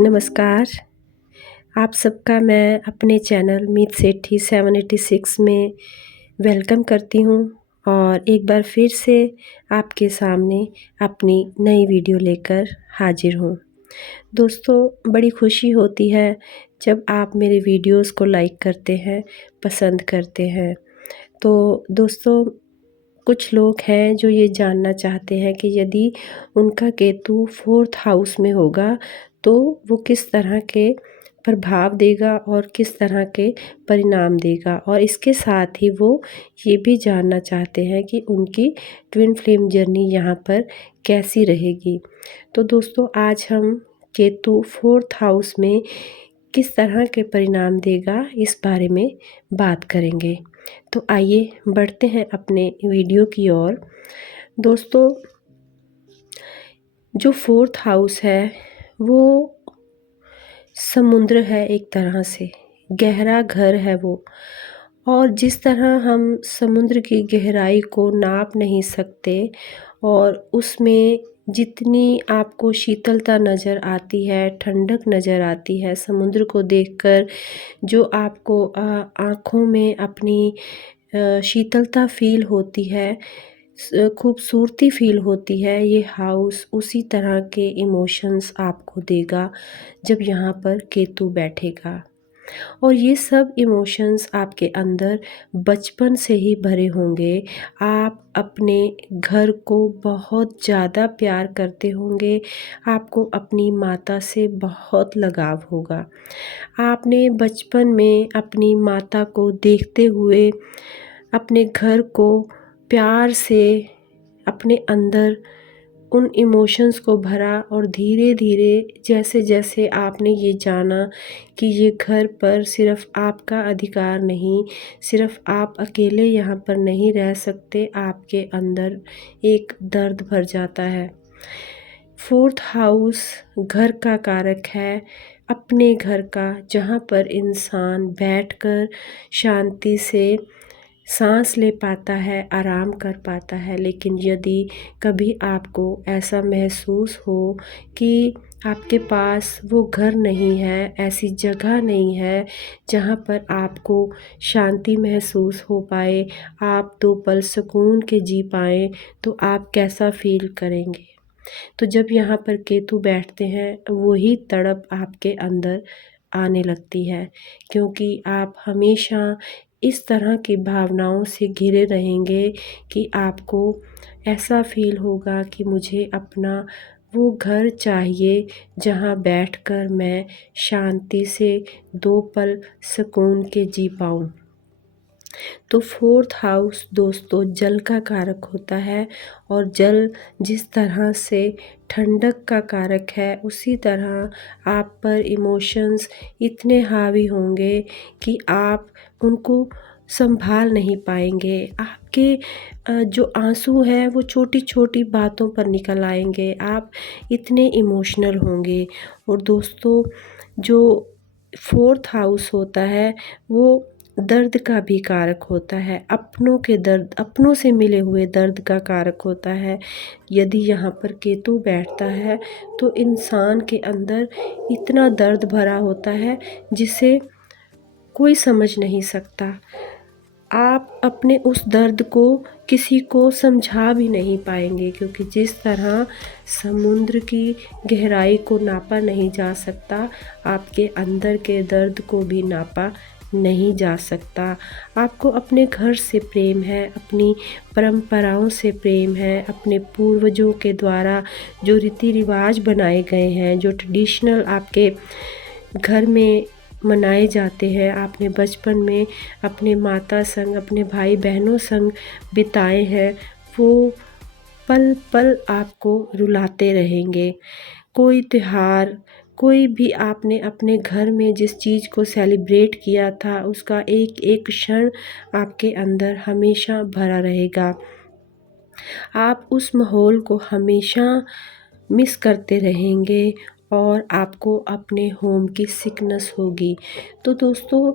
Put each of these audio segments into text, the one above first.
नमस्कार। आप सबका मैं अपने चैनल मीत सेठी 786 में वेलकम करती हूँ और एक बार फिर से आपके सामने अपनी नई वीडियो लेकर हाजिर हूँ। दोस्तों, बड़ी खुशी होती है जब आप मेरे वीडियोस को लाइक करते हैं, पसंद करते हैं। तो दोस्तों, कुछ लोग हैं जो ये जानना चाहते हैं कि यदि उनका केतु 4th हाउस में होगा तो वो किस तरह के प्रभाव देगा और किस तरह के परिणाम देगा, और इसके साथ ही वो ये भी जानना चाहते हैं कि उनकी ट्विन फ्लेम जर्नी यहाँ पर कैसी रहेगी। तो दोस्तों, आज हम केतु 4th हाउस में किस तरह के परिणाम देगा इस बारे में बात करेंगे। तो आइए बढ़ते हैं अपने वीडियो की ओर। दोस्तों, जो 4th हाउस है वो समुद्र है, एक तरह से गहरा घर है वो। और जिस तरह हम समुद्र की गहराई को नाप नहीं सकते और उसमें जितनी आपको शीतलता नज़र आती है, ठंडक नज़र आती है समुद्र को देखकर, जो आपको आँखों में अपनी शीतलता फ़ील होती है, खूबसूरती फ़ील होती है, ये हाउस उसी तरह के इमोशंस आपको देगा जब यहाँ पर केतु बैठेगा। और ये सब इमोशंस आपके अंदर बचपन से ही भरे होंगे। आप अपने घर को बहुत ज़्यादा प्यार करते होंगे, आपको अपनी माता से बहुत लगाव होगा। आपने बचपन में अपनी माता को देखते हुए अपने घर को प्यार से अपने अंदर उन इमोशंस को भरा, और धीरे-धीरे जैसे-जैसे आपने ये जाना कि ये घर पर सिर्फ़ आपका अधिकार नहीं, सिर्फ़ आप अकेले यहाँ पर नहीं रह सकते, आपके अंदर एक दर्द भर जाता है। 4th हाउस घर का कारक है, अपने घर का, जहाँ पर इंसान बैठकर शांति से सांस ले पाता है, आराम कर पाता है। लेकिन यदि कभी आपको ऐसा महसूस हो कि आपके पास वो घर नहीं है, ऐसी जगह नहीं है जहाँ पर आपको शांति महसूस हो पाए, आप 2 पल सुकून के जी पाएँ, तो आप कैसा फ़ील करेंगे? तो जब यहाँ पर केतु बैठते हैं, वही तड़प आपके अंदर आने लगती है, क्योंकि आप हमेशा इस तरह की भावनाओं से घिरे रहेंगे कि आपको ऐसा फ़ील होगा कि मुझे अपना वो घर चाहिए जहाँ बैठकर मैं शांति से 2 पल सुकून के जी पाऊँ। तो 4th हाउस दोस्तों जल का कारक होता है, और जल जिस तरह से ठंडक का कारक है, उसी तरह आप पर इमोशंस इतने हावी होंगे कि आप उनको संभाल नहीं पाएंगे। आपके जो आंसू हैं वो छोटी-छोटी बातों पर निकल आएंगे, आप इतने इमोशनल होंगे। और दोस्तों, जो 4th हाउस होता है वो दर्द का भी कारक होता है, अपनों के दर्द, अपनों से मिले हुए दर्द का कारक होता है। यदि यहाँ पर केतु बैठता है तो इंसान के अंदर इतना दर्द भरा होता है जिसे कोई समझ नहीं सकता। आप अपने उस दर्द को किसी को समझा भी नहीं पाएंगे, क्योंकि जिस तरह समुद्र की गहराई को नापा नहीं जा सकता, आपके अंदर के दर्द को भी नापा नहीं जा सकता। आपको अपने घर से प्रेम है, अपनी परंपराओं से प्रेम है, अपने पूर्वजों के द्वारा जो रीति रिवाज बनाए गए हैं, जो ट्रेडिशनल आपके घर में मनाए जाते हैं, आपने बचपन में अपने माता संग, अपने भाई बहनों संग बिताए हैं, वो पल पल आपको रुलाते रहेंगे। कोई त्योहार, कोई भी आपने अपने घर में जिस चीज़ को सेलिब्रेट किया था, उसका एक एक क्षण आपके अंदर हमेशा भरा रहेगा। आप उस माहौल को हमेशा मिस करते रहेंगे और आपको अपने होम की सिकनेस होगी। तो दोस्तों,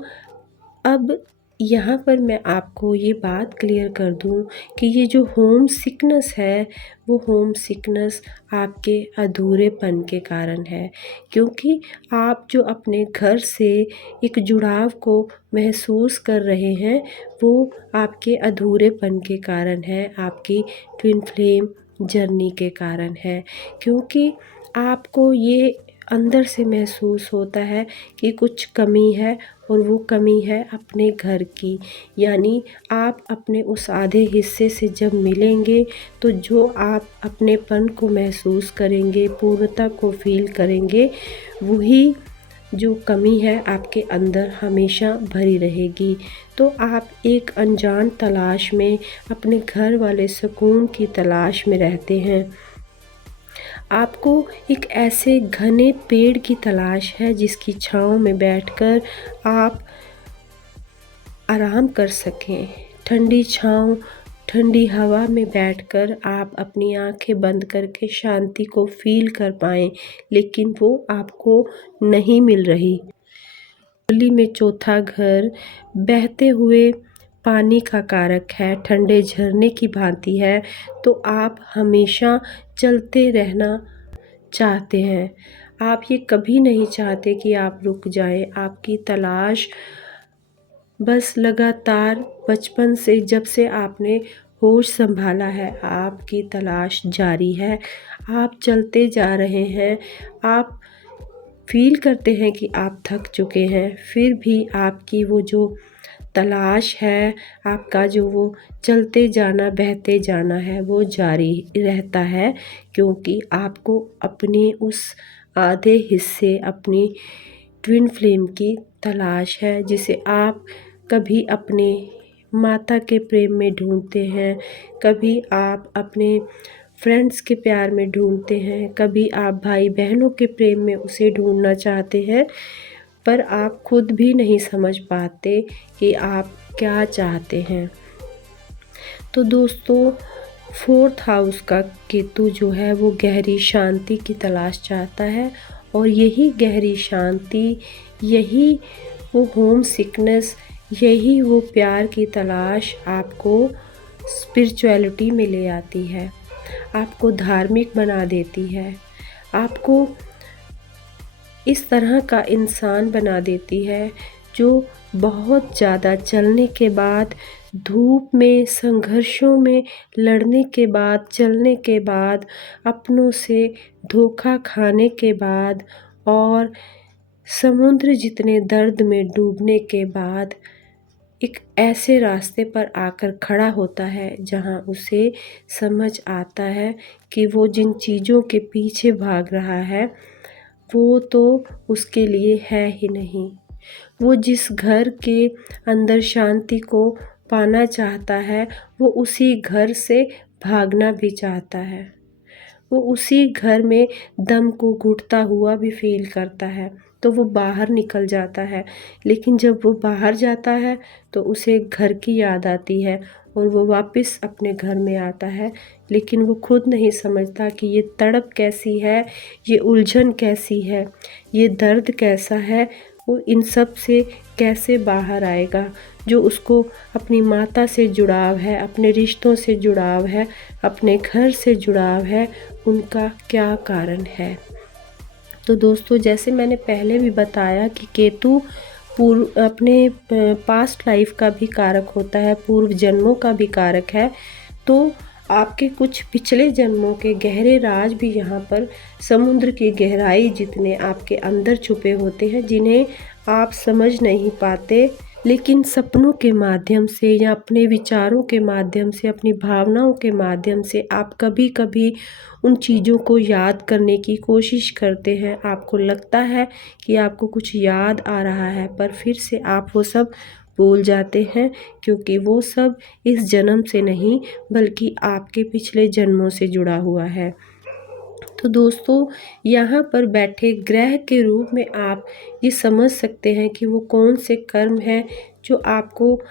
अब यहाँ पर मैं आपको ये बात क्लियर कर दूँ कि ये जो होम सिकनेस है, वो होम सिकनेस आपके अधूरेपन के कारण है। क्योंकि आप जो अपने घर से एक जुड़ाव को महसूस कर रहे हैं, वो आपके अधूरेपन के कारण है, आपकी ट्विन फ्लेम जर्नी के कारण है। क्योंकि आपको ये अंदर से महसूस होता है कि कुछ कमी है, और वो कमी है अपने घर की। यानी आप अपने उस आधे हिस्से से जब मिलेंगे, तो जो आप अपनेपन को महसूस करेंगे, पूर्णता को फ़ील करेंगे, वही जो कमी है आपके अंदर हमेशा भरी रहेगी। तो आप एक अनजान तलाश में, अपने घर वाले सुकून की तलाश में रहते हैं। आपको एक ऐसे घने पेड़ की तलाश है जिसकी छाँव में बैठकर आप आराम कर सकें। ठंडी छाँव, ठंडी हवा में बैठकर आप अपनी आँखें बंद करके शांति को फ़ील कर पाएँ, लेकिन वो आपको नहीं मिल रही। होली में चौथा घर बहते हुए पानी का कारक है, ठंडे झरने की भांति है, तो आप हमेशा चलते रहना चाहते हैं। आप ये कभी नहीं चाहते कि आप रुक जाएँ। आपकी तलाश बस लगातार बचपन से, जब से आपने होश संभाला है, आपकी तलाश जारी है। आप चलते जा रहे हैं, आप फ़ील करते हैं कि आप थक चुके हैं, फिर भी आपकी वो जो तलाश है, आपका जो वो चलते जाना, बहते जाना है, वो जारी रहता है। क्योंकि आपको अपने उस आधे हिस्से, अपनी ट्विन फ्लेम की तलाश है, जिसे आप कभी अपने माता के प्रेम में ढूँढते हैं, कभी आप अपने फ्रेंड्स के प्यार में ढूँढते हैं, कभी आप भाई बहनों के प्रेम में उसे ढूँढना चाहते हैं, पर आप खुद भी नहीं समझ पाते कि आप क्या चाहते हैं। तो दोस्तों, 4th हाउस का केतु जो है वो गहरी शांति की तलाश चाहता है, और यही गहरी शांति, यही वो होम सिकनेस, यही वो प्यार की तलाश आपको स्पिरिचुअलिटी में ले आती है, आपको धार्मिक बना देती है, आपको इस तरह का इंसान बना देती है जो बहुत ज़्यादा चलने के बाद, धूप में, संघर्षों में लड़ने के बाद, चलने के बाद, अपनों से धोखा खाने के बाद, और समुद्र जितने दर्द में डूबने के बाद, एक ऐसे रास्ते पर आकर खड़ा होता है जहाँ उसे समझ आता है कि वो जिन चीज़ों के पीछे भाग रहा है, वो तो उसके लिए है ही नहीं। वो जिस घर के अंदर शांति को पाना चाहता है, वो उसी घर से भागना भी चाहता है। वो उसी घर में दम को घुटता हुआ भी फ़ील करता है, तो वो बाहर निकल जाता है। लेकिन जब वो बाहर जाता है, तो उसे घर की याद आती है, और वो वापस अपने घर में आता है। लेकिन वो खुद नहीं समझता कि ये तड़प कैसी है, ये उलझन कैसी है, ये दर्द कैसा है, वो इन सब से कैसे बाहर आएगा। जो उसको अपनी माता से जुड़ाव है, अपने रिश्तों से जुड़ाव है, अपने घर से जुड़ाव है, उनका क्या कारण है। तो दोस्तों, जैसे मैंने पहले भी बताया कि केतु अपने पास्ट लाइफ का भी कारक होता है, पूर्व जन्मों का भी कारक है। तो आपके कुछ पिछले जन्मों के गहरे राज भी यहाँ पर समुद्र की गहराई जितने आपके अंदर छुपे होते हैं, जिन्हें आप समझ नहीं पाते, लेकिन सपनों के माध्यम से या अपने विचारों के माध्यम से, अपनी भावनाओं के माध्यम से आप कभी-कभी उन चीज़ों को याद करने की कोशिश करते हैं। आपको लगता है कि आपको कुछ याद आ रहा है, पर फिर से आप वो सब भूल जाते हैं, क्योंकि वो सब इस जन्म से नहीं, बल्कि आपके पिछले जन्मों से जुड़ा हुआ है। तो दोस्तों, यहाँ पर बैठे ग्रह के रूप में आप ये समझ सकते हैं कि वो कौन से कर्म हैं जो आपको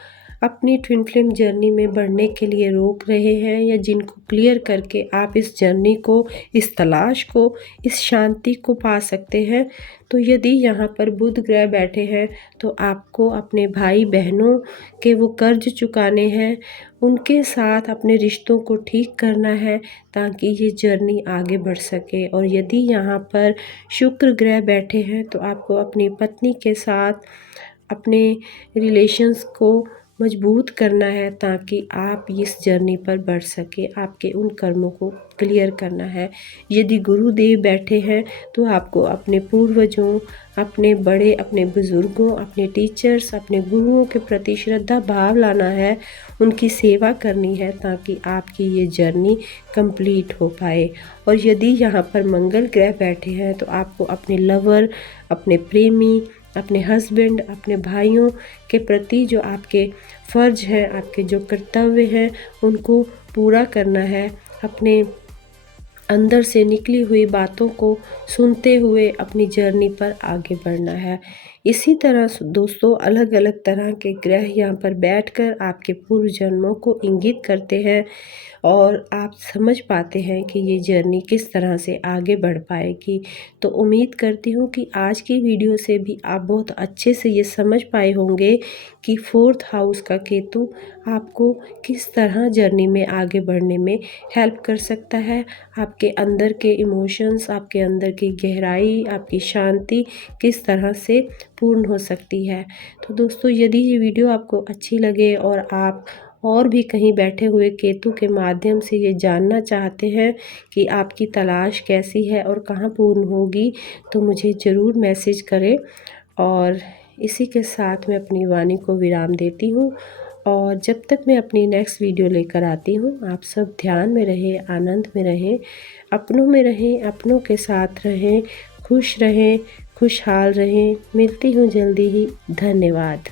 अपनी ट्विन फ्लेम जर्नी में बढ़ने के लिए रोक रहे हैं, या जिनको क्लियर करके आप इस जर्नी को, इस तलाश को, इस शांति को पा सकते हैं। तो यदि यहाँ पर बुध ग्रह बैठे हैं तो आपको अपने भाई बहनों के वो कर्ज चुकाने हैं, उनके साथ अपने रिश्तों को ठीक करना है ताकि ये जर्नी आगे बढ़ सके। और यदि यहाँ पर शुक्र ग्रह बैठे हैं तो आपको अपनी पत्नी के साथ अपने रिलेशंस को मजबूत करना है ताकि आप इस जर्नी पर बढ़ सके, आपके उन कर्मों को क्लियर करना है। यदि गुरुदेव बैठे हैं तो आपको अपने पूर्वजों, अपने बड़े, अपने बुज़ुर्गों, अपने टीचर्स, अपने गुरुओं के प्रति श्रद्धा भाव लाना है, उनकी सेवा करनी है ताकि आपकी ये जर्नी कंप्लीट हो पाए। और यदि यहाँ पर मंगल ग्रह बैठे हैं तो आपको अपने लवर, अपने प्रेमी, अपने हस्बैंड, अपने भाइयों के प्रति जो आपके फ़र्ज़ हैं, आपके जो कर्तव्य हैं, उनको पूरा करना है। अपने अंदर से निकली हुई बातों को सुनते हुए अपनी जर्नी पर आगे बढ़ना है। इसी तरह दोस्तों अलग अलग तरह के ग्रह यहाँ पर बैठकर आपके पूर्व जन्मों को इंगित करते हैं और आप समझ पाते हैं कि ये जर्नी किस तरह से आगे बढ़ पाएगी। तो उम्मीद करती हूँ कि आज की वीडियो से भी आप बहुत अच्छे से ये समझ पाए होंगे कि 4th हाउस का केतु आपको किस तरह जर्नी में आगे बढ़ने में हेल्प कर सकता है। आपके अंदर के इमोशंस, आपके अंदर की गहराई, आपकी शांति किस तरह से पूर्ण हो सकती है। तो दोस्तों यदि ये वीडियो आपको अच्छी लगे और आप और भी कहीं बैठे हुए केतु के माध्यम से ये जानना चाहते हैं कि आपकी तलाश कैसी है और कहाँ पूर्ण होगी, तो मुझे ज़रूर मैसेज करें। और इसी के साथ मैं अपनी वाणी को विराम देती हूँ और जब तक मैं अपनी नेक्स्ट वीडियो लेकर आती हूँ, आप सब ध्यान में रहें, आनंद में रहें, अपनों में रहें, अपनों के साथ रहें, खुश रहें, खुशहाल रहें। मिलती हूँ जल्दी ही। धन्यवाद।